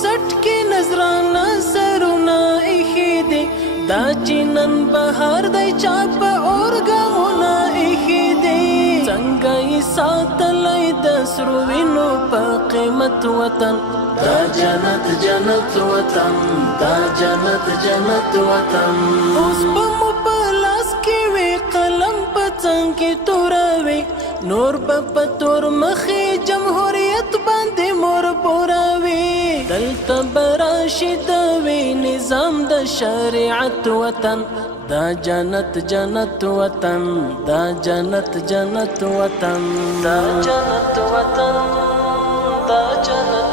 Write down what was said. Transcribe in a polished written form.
سټ کې نظرانه سرونه ایښي دي دا چې نن بهار دی چا په اورګامونه ایښي دي څنګه یې ساتلی د سرو وینو په قیمت وطن دا جنت جنت وطن دا جنت جنت وطن اوس به مو په لاس کې وي قلم په څنګ کې توروي نور به په تور مخې جمهوریت باندې مور پوروي دلته به راشي د وي نظام د شریعت وطن دا جنت جنت وطن دا جنت جنت وطن دا جنت وطن دا جنت